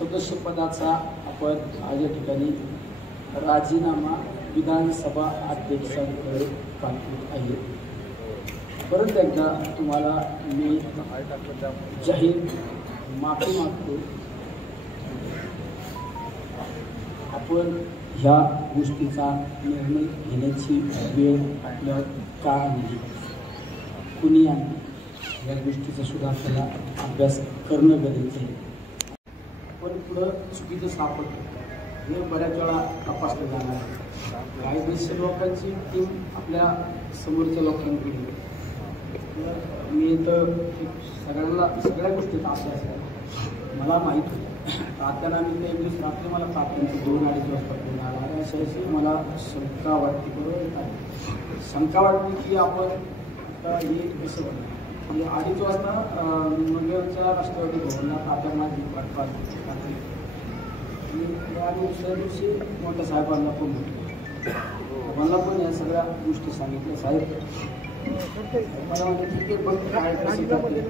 सदस्य पदाचा आपण आज या ठिकाणी राजीनामा विधानसभा अध्यक्षांकडे पाठवत आहे। परत एकदा तुम्हाला मी जाहीर माफी मागतो। आपण ह्या गोष्टीचा निर्णय घेण्याची वेळ आपल्यावर का आणली, कुणी आणली, या गोष्टीचा सुद्धा आपल्याला अभ्यास करणं गरजेचं आहे। पण पुढं चुकीचं सापडतं हे बऱ्याच वेळा तपासलं जाणार आहे। काही देश लोकांची टीम आपल्या समोरच्या लोकांकडे मी तर सगळ्या गोष्टीत असे असतात मला माहीत होतं। आता आम्ही ते एक दिवस रात्री मला पाठवून 2-2.5 वाजता फोन आला आणि अशी मला शंका वाटते, बरोबर शंका वाटते की आपण आता हे कसं बनलं म्हणजे 2:30 वाजता मंगळच्या राष्ट्रवादी भवनला तात्या माझी वाट पाहते आणि दुसऱ्या दिवशी मोठ्या साहेबांना पण म्हटलं, मला पण या सगळ्या गोष्टी सांगितल्या। साहेब मला म्हणजे ठीक आहे, पण काय कसं करते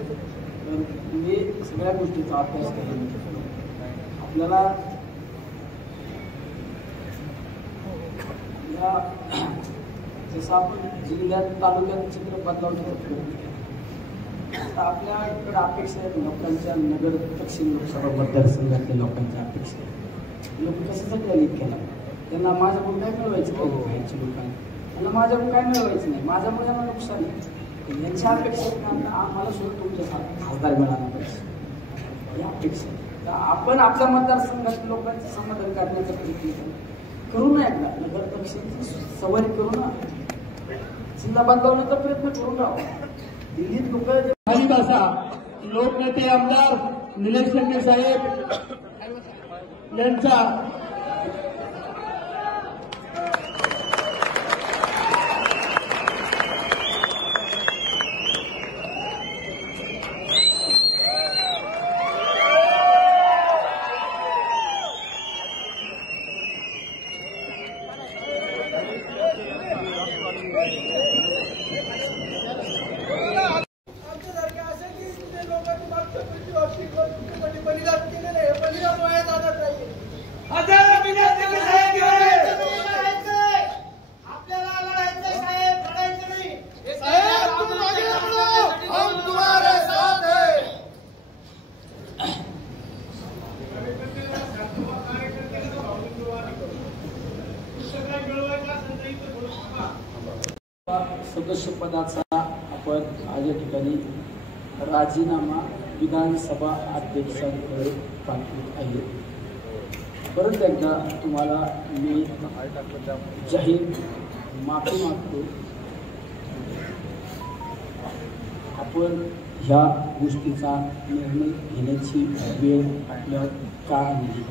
तर मी सगळ्या गोष्टीचा अभ्यास केला। आपल्याला या जसं आपण जिल्ह्यात तालुक्यात चित्र बदलावून ठेवतो, आपल्याकडे अपेक्षा आहेत लोकांच्या नगर दक्षिण लोकसभा मतदारसंघातल्या लोकांच्या अपेक्षा आहेत। लोक कशासाठी आलीत केला, त्यांना माझ्याकडून काय मिळवायचं काही लोकांना, त्यांना माझ्याकडून काय मिळवायचं नाही, माझ्यामुळे मला नुकसान आहे। यांच्या अपेक्षा आम्हाला सुद्धा तुमच्या खासदार मिळाला पाहिजे या अपेक्षा। तर आपण आपल्या मतदारसंघातील लोकांचं समाधान करण्याचा प्रयत्न करू नये, एकदा नगर दक्षिणची सवारी करू ना, जिल्हा बदलवण्याचा प्रयत्न करून राहा। दिल्लीत लोक खाली बसा। लोकनेते आमदार निलेश लंके साहेब यांचा सदस्य पदाचा आपण आज या ठिकाणी राजीनामा विधानसभा अध्यक्षांकडे पाठवत आहे। परत एकदा तुम्हाला मी जाहीर माफी मागतो। आपण ह्या गोष्टीचा निर्णय घेण्याची वेळ आपल्यावर का आणली,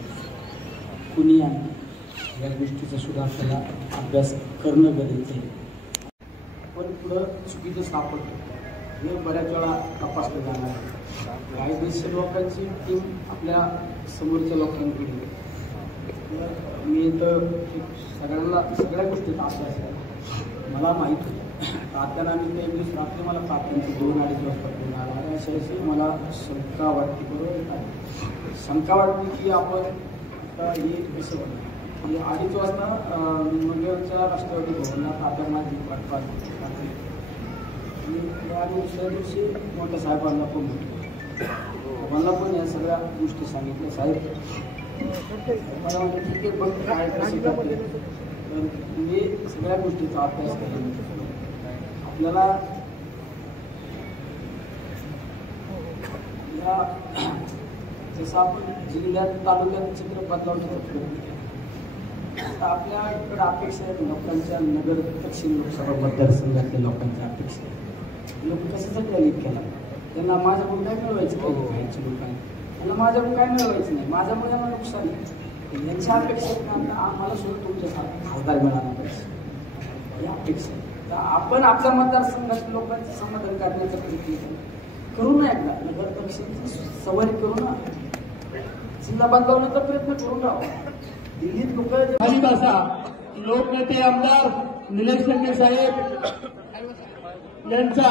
कुणी आणली, या गोष्टीचा सुद्धा आपल्याला अभ्यास करणं गरजेचं आहे। पण पुढं चुकीचं सापडतं हे बऱ्याच वेळा तपासलं जाणार आहे। काही देश लोकांची टीम आपल्या समोरच्या लोकांकडे मी तर सगळ्या गोष्टीत असे असतात मला माहीत होतं। आता आम्ही ते एक दिवस रात्री मला पाठवून 2-2.5 वाजता फोन आला आणि अशी मला शंका वाटते, बरोबर शंका वाटते की आपण आता हे कसं बनलं म्हणजे 2:30 वाजता मंगळच्या राष्ट्रवादी भवनला तात्या माझी वाट पाहते आणि दुसऱ्या दिवशी मोठ्या साहेबांना पण म्हटलं, मला पण या सगळ्या गोष्टी सांगितल्या। साहेब मला म्हणजे ठीक आहे, पण काय कसं करते तर मी सगळ्या गोष्टीचा अभ्यास केला। आपल्याला या जसं आपण जिल्ह्यात तालुक्यात चित्र बदलावून ठेवतो, आपल्याकडे अपेक्षा आहेत लोकांच्या नगर दक्षिण लोकसभा मतदारसंघातल्या लोकांच्या अपेक्षा आहेत। लोक कशासाठी आलीत केला, त्यांना माझ्याकडून काय मिळवायचं काही लोकांना, त्यांना माझ्याकडून काय मिळवायचं नाही, माझ्यामुळे मला नुकसान आहे। यांच्या अपेक्षा आम्हाला सुद्धा तुमच्या खासदार मिळाला पाहिजे या अपेक्षा। तर आपण आपल्या मतदारसंघातील लोकांचं समाधान करण्याचा प्रयत्न करू नये, एकदा नगर दक्षिणची सवारी करू ना, जिल्हा बदलवण्याचा प्रयत्न करून राहा। दिल्लीत लोक खाली बसा। लोकनेते आमदार निलेश लंके साहेब यांचा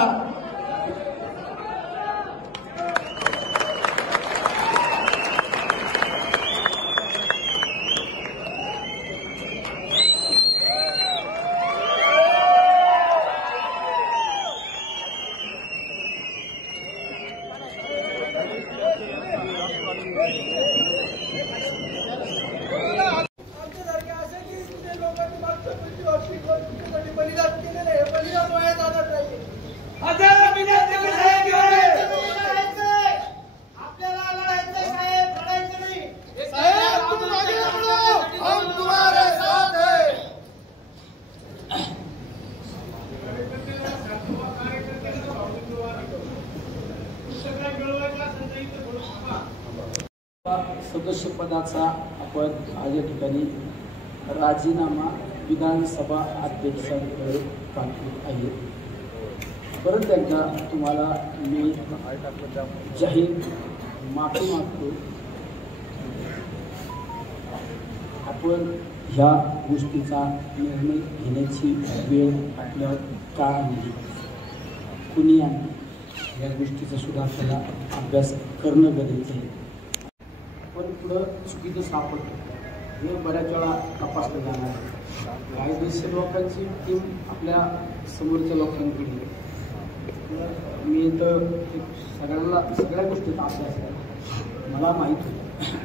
बलिदान केलेलं आहे, बलिदान वाया जाणार नाही. आपल्याला लढायचं साहेब, लढायचं नाही साहेब. तुम आगे बढ़ो, हम तुम्हारे साथ हैं. सदस्य पदाचा आपण आज या ठिकाणी राजीनामा विधानसभा अध्यक्षांकडे पाठवत आहे. परत एकदा तुम्हाला मी जाहीर माफी मागतो. आपण ह्या गोष्टीचा निर्णय घेण्याची वेळ आपल्यावर का आणली, कुणी आणली, या गोष्टीचा सुद्धा आपल्याला अभ्यास करणं गरजेचं आहे. पण पुढं चुकीचं सापडतं हे बऱ्याच वेळा तपासलं जाणार आहे. कायदेशीर लोकांची टीम आपल्या समोरच्या लोकांकडे. मी तर सगळ्या गोष्टीचा अभ्यास आहे, मला माहीत होतं.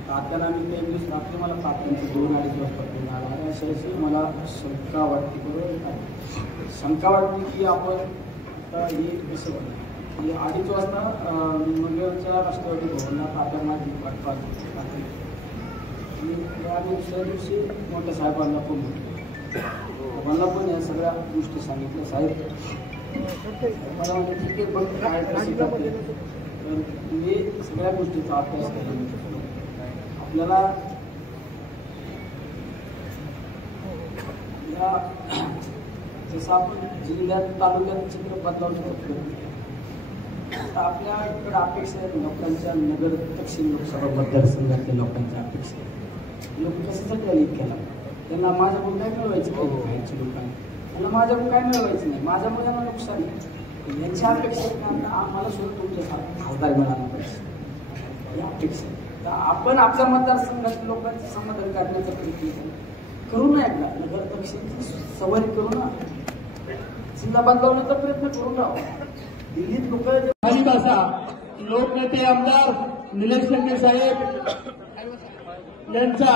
तात्याला मी त्या दिवस रात्री मला तात्यांचं 2-2.5 वाजता फोन आला आणि अशी मला शंका वाटते. बरोबर शंका वाटते की आपण आता हे कसं बनलं. 2:30 वाजता मंगळच्या राष्ट्रवादी भवनला तात्या माझी वाट पाहतो. आणि दुसऱ्या दिवशी मोठ्या साहेबांना पण म्हटलं, मला पण या सगळ्या गोष्टी सांगितल्या. साहेब मला म्हणजे ठीक आहे, पण काय कसं करते. तर तुम्ही सगळ्या गोष्टीचा अभ्यास केला. आपल्याला या जसं आपण जिल्ह्यात तालुक्यात चित्र बदलावू शकतो, आता आपल्याकडे अपेक्षा आहेत लोकांच्या. नगर दक्षिण लोकसभा मतदारसंघातल्या लोकांच्या अपेक्षा आहेत. लोक कशासाठी आली केला, त्यांना माझ्याकडून काय मिळवायचं काही खायची लोकांना, त्यांना माझ्याकडून काय मिळवायचं नाही, माझ्यामुळे यांना नुकसान आहे. यांची अपेक्षा आहे आम्हाला सुद्धा तुमच्या खासदार मिळाला पाहिजे, या अपेक्षा. तर आपण आपल्या मतदारसंघातील लोकांचं समाधान करण्याचा प्रयत्न करू ना. एकदा नगर दक्षिणची सवारी करू ना, जिल्हा बदलावण्याचा प्रयत्न करू ना. दिल्लीत लोक लोकनेते आमदार निलेश लंके साहेब यांचा